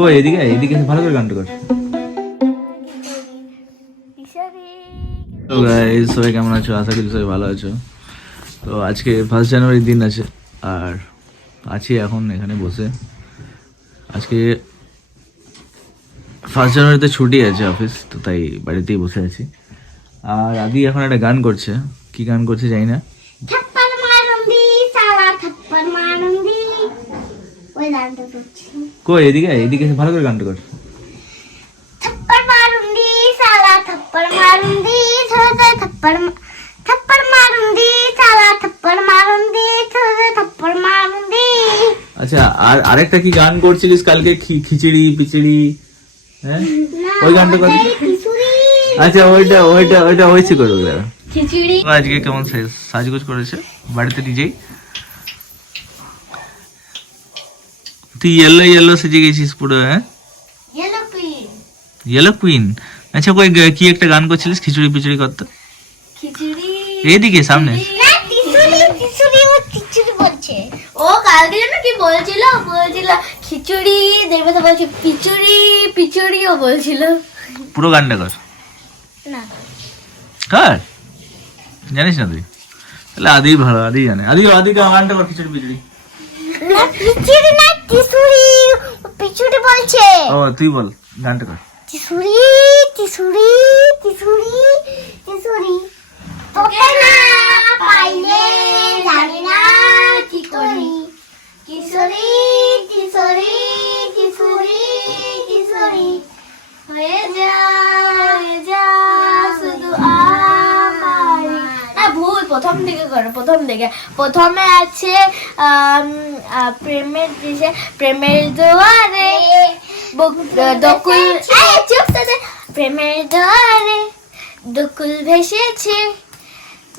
কই এদিকে এদিকে ভালো করে গানটা কর। তো গাইস সবাই কেমন আছো? আশা করি সবাই ভালো আছো। তো আজকে 1 জানুয়ারির দিন আছে আর আছি এখন এখানে বসে। আজকে 1 জানুয়ারিতে ছুটি আছে অফিস, তো তাই বাড়িতেই বসে আছি। আর আদি এখন একটা গান করছে, কি গান করছে জানি না। থাপ্পড় মারুন্দি সালা থাপ্পড় মারুন্দি ওই গানটা করছি। কই এদিকে এদিকে ভালো করে গানটা কর। থাপ্পড় মারুন্দি সালা থাপ্পড় মারুন্দি ছোটে থাপ্পড় মারুন্দি সালা থাপ্পড় মারুন্দি ছোটে থাপ্পড় মারুন্দি। আচ্ছা, আর আরেকটা কি গান করছিলিস কালকে, খিচুড়ি পিচড়ি, হ্যাঁ ওই গানটা কর। আচ্ছা ওইটা হয়েছে করবো দাঁড়া। খিচুড়ি আজকে কেমন সাজগোজ করেছে বাড়িতে নিজেই। তুই ইয়েলো সেজে গেছিস পুরো, হ্যাঁ ইয়েলো কুইন। আচ্ছা কই কি একটা গান করছিলিস খিচুড়ি পিচড়ি করতে? খিচুড়ি এইদিকে সামনে না খিচুড়ি ও খিচুড়ি বলছে। ও কালকে যেন কি বলছিল খিচুড়ি দেখবে তো বলছে পিচুড়িও বলছিল। পুরো গানটা কর না কর, জানিস না তুই? তাহলে আদি ভালো, আদি জানে। আদি গানটা কর খিচুড়ি পিচড়ি। না খিচুড়ি না পিচুড়ি বলছে। ও তুই বল গানটা কর। খিচুড়ি তোকে না পাইলে জানি না কি করি। কিশোরী হয়ে যা শুধু আমারি। না ভুল, প্রথম দিকে করো। প্রথমে আছে প্রেমের দুয়ারে প্রেমের দুয়ারে দকুল ভেসেছে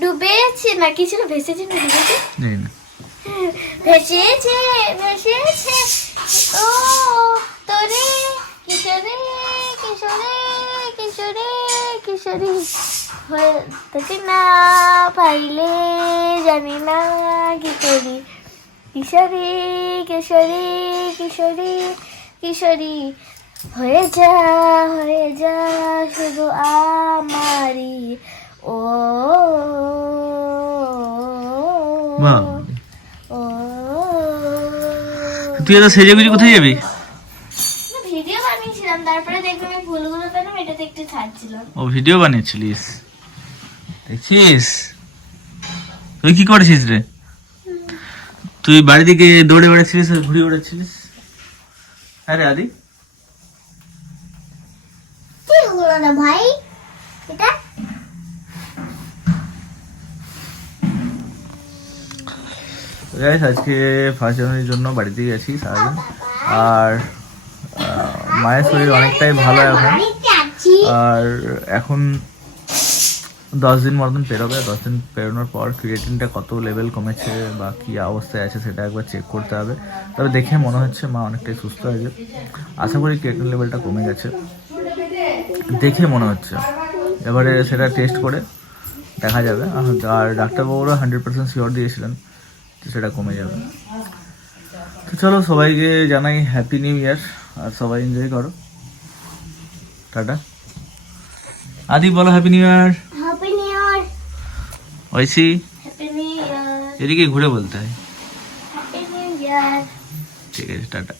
ডুবেছে, না কি ছিল? ভেসেছে না ডুবেছে? ভেসেছে ও তোরে কিশোরী তোকে না পাইলে জানি না কি করি। কিশোরী হয়ে যা শুধু আমারি। ও তুই এত সেজে গুজি কোথায় যাবি? ভিডিও বানিয়েছিলাম, তারপরে দেখলাম এই ফুলগুলো পেলাম, এটাতে একটু ছাড়ছিলাম। ও ভিডিও বানিয়েছিলিস, দেখছিস? তুই কি করেছিস রে? তুই বাড়ি থেকে দৌড়ে বেড়াচ্ছিলিস আর ঘুরে বেড়াচ্ছিলিস? আরে আদি কি হলো না ভাই এটা? আজকে 1 জানুয়ারির জন্য বাড়িতেই আছি সারাদিন। আর মায়ের শরীর অনেকটাই ভালো এখন। আর এখন 10 দিন মতন পেরোবে। 10 দিন পেরোনোর পর ক্রিয়েটিনটা কত লেভেল কমেছে বা কী অবস্থায় আছে সেটা একবার চেক করতে হবে। তবে দেখে মনে হচ্ছে মা অনেকটাই সুস্থ হয়েছে। আশা করি ক্রিয়েটিন লেভেলটা কমে গেছে, দেখে মনে হচ্ছে। এবারে সেটা টেস্ট করে দেখা যাবে। আর ডাক্তারবাবুরা 100% শিওর দিয়েছিলেন যে সেটা কমে যাবে। তো চলো সবাইকে জানাই হ্যাপি নিউ ইয়ার, আর সবাই এনজয় করো। টাটা। আদি বলো হ্যাপি নিউ ইয়ার। ঐশী এদিকে ঘুরে বলতে হয়। ঠিক আছে, টাটা।